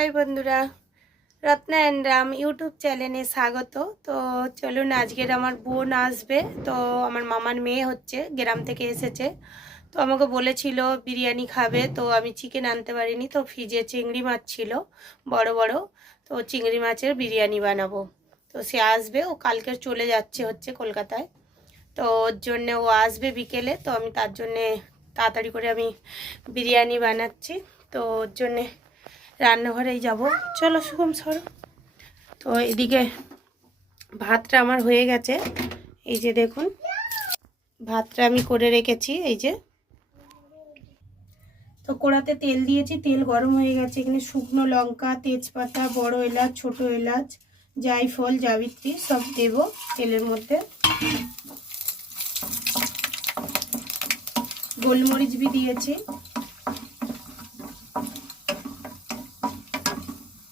High বন্ধুরা, Ratna and Ram YouTube চ্যানেলে স্বাগত। তো চলুন, আজকের আমার বোন আসবে। তো আমার মামার মেয়ে হচ্ছে, গ্রাম থেকে এসেছে। তো আমাকে বলেছিল বিরিয়ানি খাবে, তো আমি চিকেন আনতে পারিনি। তো ফ্রিজে চিংড়ি মাছ ছিল বড় বড়, তো চিংড়ি মাছের বিরিয়ানি বানাবো। তো সে আসবে, ও কালকে চলে যাচ্ছে হচ্ছে কলকাতায়। তো ওর জন্যে ও আসবে বিকেলে, তো আমি তার জন্যে তাড়াতাড়ি করে আমি বিরিয়ানি বানাচ্ছি। তো ওর জন্যে রান্নাঘরেই যাব। চলো শুভম সরো। তো এদিকে ভাতটা আমার হয়ে গেছে, এই যে দেখুন ভাতটা আমি করে রেখেছি। এই যে তো কড়াতে তেল দিয়েছি, তেল গরম হয়ে গেছে। এখানে শুকনো লঙ্কা, তেজপাতা, বড় এলাচ, ছোট এলাচ, জায়ফল, জাবিত্রী সব দেব তেলের মধ্যে। গোলমরিচ भी দিয়েছি।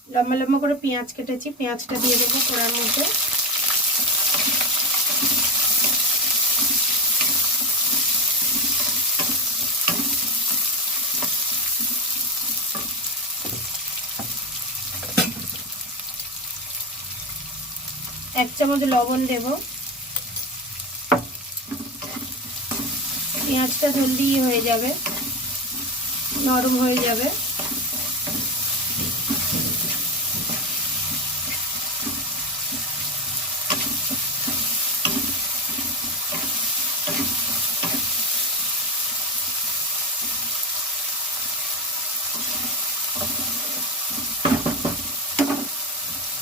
লম্বা লম্বা করে পেঁয়াজ কেটেছি, পেঁয়াজটা দিয়ে দেবো কড়ার মধ্যে। এক চামচ লবণ দেব। পেঁয়াজটা জলদি হয়ে যাবে, নরম হয়ে যাবে।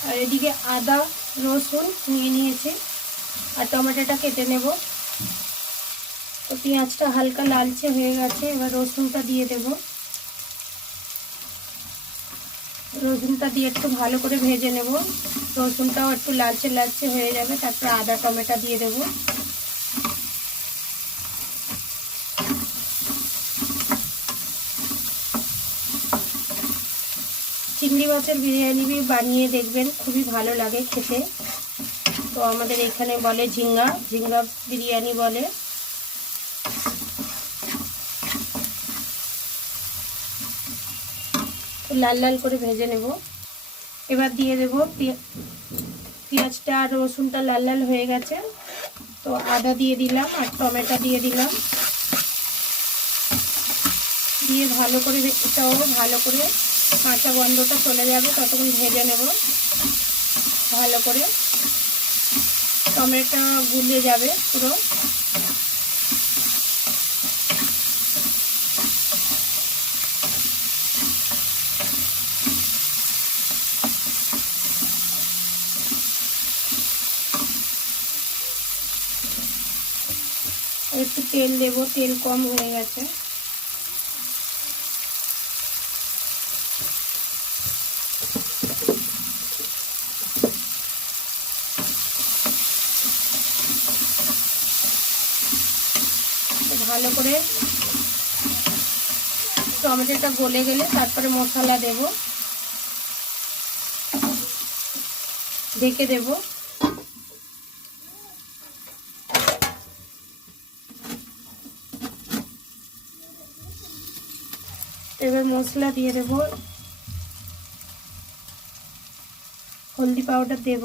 আর এদিকে আদা রসুন নিয়ে নিয়েছি, আর টমেটোটা কেটে নেব। তো পেঁয়াজটা হালকা লালচে হয়ে গেছে, এবার রসুনটা দিয়ে দেব। রসুনটা দিয়ে একটু ভালো করে ভেজে নেব। রসুনটাও একটু লালচে লালচে হয়ে যাবে, তারপরে আদা টমেটো দিয়ে দেব। চিংড়ি মাছের বিরিয়ানি বানিয়ে দেখবেন, খুবই ভালো লাগে খেতে। তো আমাদের এখানে বলে ঝিঙ্গা ঝিঙ্গা বিরিয়ানি বলে। লাল লাল করে ভেজে নেব। এবার দিয়ে দেব পেঁয়াজটা আর রসুনটা লাল লাল হয়ে গেছে, তো আদা দিয়ে দিলাম আর টমেটো দিয়ে দিলাম। দিয়ে ভালো করে এটাও ভালো করে কাঁচা গন্ধটা চলে যাবে ততক্ষণ ভেজে নেব ভালো করে। টমেটো গুলে যাবে পুরো। একটু তেল দেব, তেল কম হয়ে গেছে। ভালো করে টমেটোটা গলে গেলে তারপরে মশলা দেব, ঢেকে দেব। এবার মশলা দিয়ে দেব, হলদি পাউডার দেব,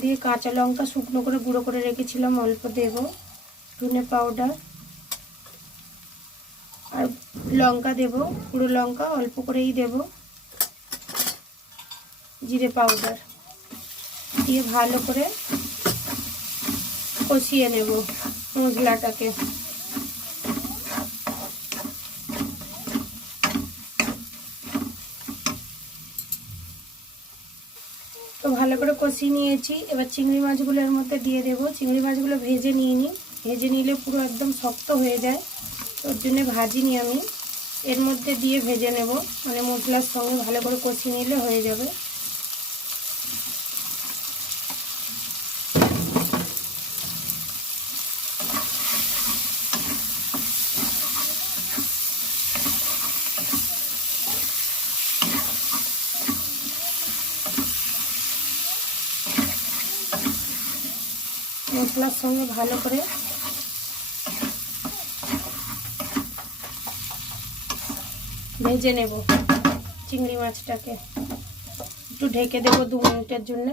দিয়ে কাঁচা লঙ্কা শুকনো করে গুঁড়ো করে রেখেছিলাম অল্প দেব, ধনে পাউডার আর লঙ্কা দেব, গুঁড়ো লঙ্কা অল্প করেই দেব, জিরে পাউডার দিয়ে ভালো করে কষিয়ে নেব মশলাটাকে। তো ভালো করে কষিয়ে নিয়েছি। এবার চিংড়ি মাছগুলো এর মধ্যে দিয়ে দেব। চিংড়ি মাছগুলো ভেজে নিয়ে নিই, ভেজে নিলে পুরো একদম শক্ত হয়ে যায়, ওর জন্য ভাজিনি আমি। এর মধ্যে দিয়ে ভেজে নেব, মানে মশলার সঙ্গে ভালো করে কষিয়ে নিলে হয়ে যাবে। মশলার সঙ্গে ভালো করে ভেজে নেব চিংড়ি মাছটাকে একটু ঢেকে দেবো 2 মিনিটের জন্য।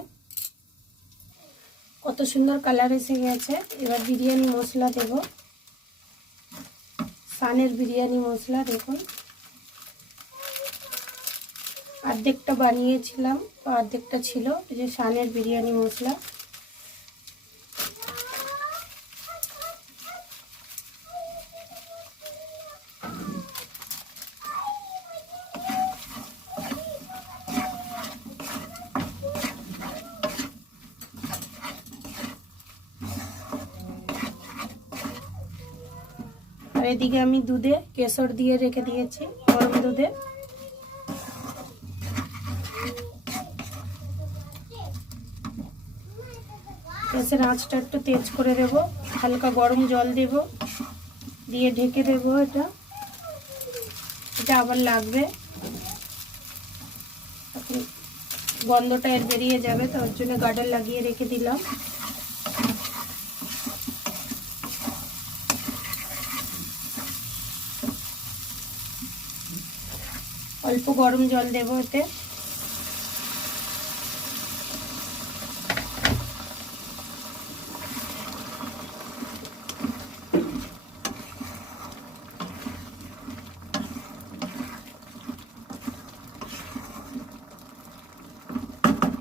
কত সুন্দর কালার এসে গেছে। এবার বিরিয়ানি মশলা দেব, সানের বিরিয়ানি মশলা। দেখুন অর্ধেকটা বানিয়েছিলাম, তো অর্ধেকটা ছিল এই যে সানের বিরিয়ানি মশলা। আর এদিকে আমি দুধে কেশর দিয়ে রেখে দিয়েছি, গরম দুধে। গ্যাসের আঁচটা একটু তেজ করে দেব, হালকা গরম জল দেব, দিয়ে ঢেকে দেব। এটা আবার লাগবে, এখন গন্ধটা এর বেরিয়ে যাবে, তার জন্য গার্ডার লাগিয়ে রেখে দিলাম। অল্প গরম জল দেব এতে।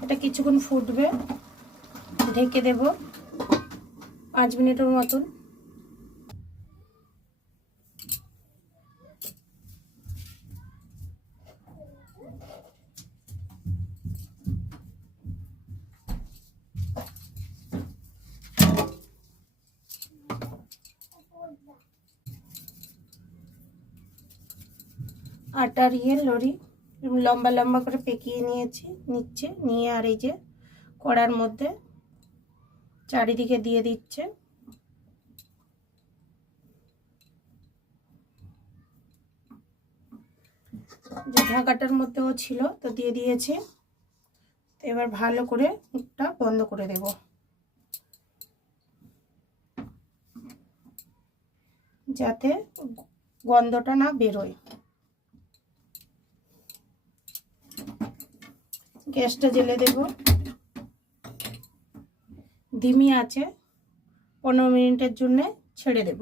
এটা কিছুক্ষণ ফুটবে, ঢেকে দেব 5 মিনিটের মতন। আটার লড়ি লম্বা লম্বা করে পেকিয়ে নিয়ে আর এই যে কড়ার মধ্যে চারিদিকে দিয়ে দিচ্ছে। যে ঢাকাটার মধ্যেও ছিল তো দিয়ে দিয়েছে। এবার ভালো করে মুখটা বন্ধ করে দেব, যাতে গন্ধটা না বেরোয়। গ্যাসটা জ্বেলে দেব, ধিমি আছে 15 মিনিটের জন্য ছেড়ে দেব।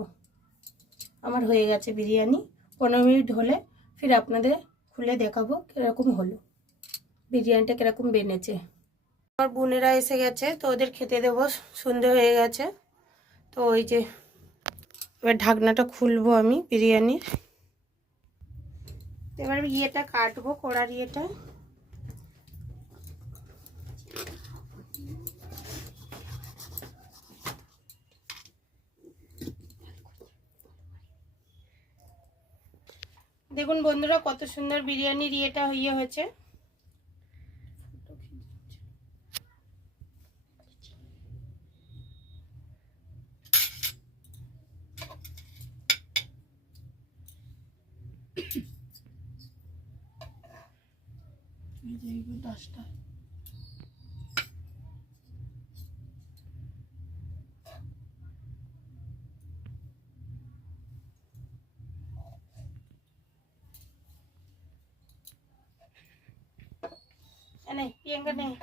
আমার হয়ে গেছে বিরিয়ানি। 15 মিনিট হলে ফির আপনাদের খুলে দেখাবো কিরকম হলো, বিরিয়ানিটা কিরকম বেনেছে। আমার বোনেরা এসে গেছে, তো ওদের খেতে দেবো, সন্ধে হয়ে গেছে। তো ওই যে এবার ঢাকনাটা খুলবো আমি বিরিয়ানির। এবার ইয়েটা কাটবো, কড়ার ইয়েটা। দেখুন বন্ধুরা কত সুন্দর বিরিয়ানির ইয়েটা হয়েছে। नहीं प्रियंका नहीं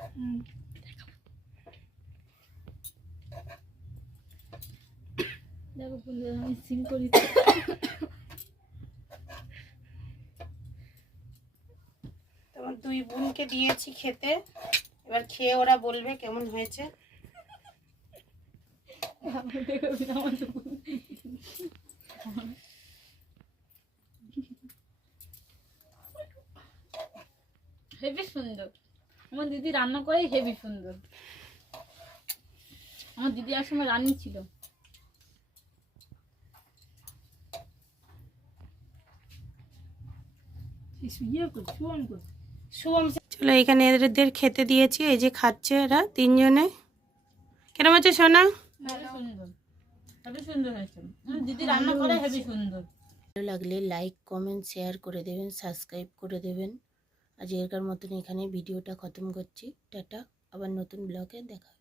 देखो बंधुरा আমি সিং করি। তোমার দুই বোনকে দিয়েছি খেতে, এবার খেয়ে ওরা বলবে কেমন হয়েছে। হেভি সুন্দর, আমার দিদি রান্না করে হেভি সুন্দর। আমার দিদি এক সময় রান্নি ছিল। চলো এখানে এদের খেতে দিয়েছি, এই যে খাচ্ছে এরা তিনজনে। কেরম আছে সোনা? দিদি রান্না করে হেভি সুন্দর। ভালো লাগলে লাইক কমেন্ট শেয়ার করে দেবেন, সাবস্ক্রাইব করে দেবেন। আজকের মতন এখানে ভিডিওটা খতম করছি। টাটা, আবার নতুন ব্লগে দেখা।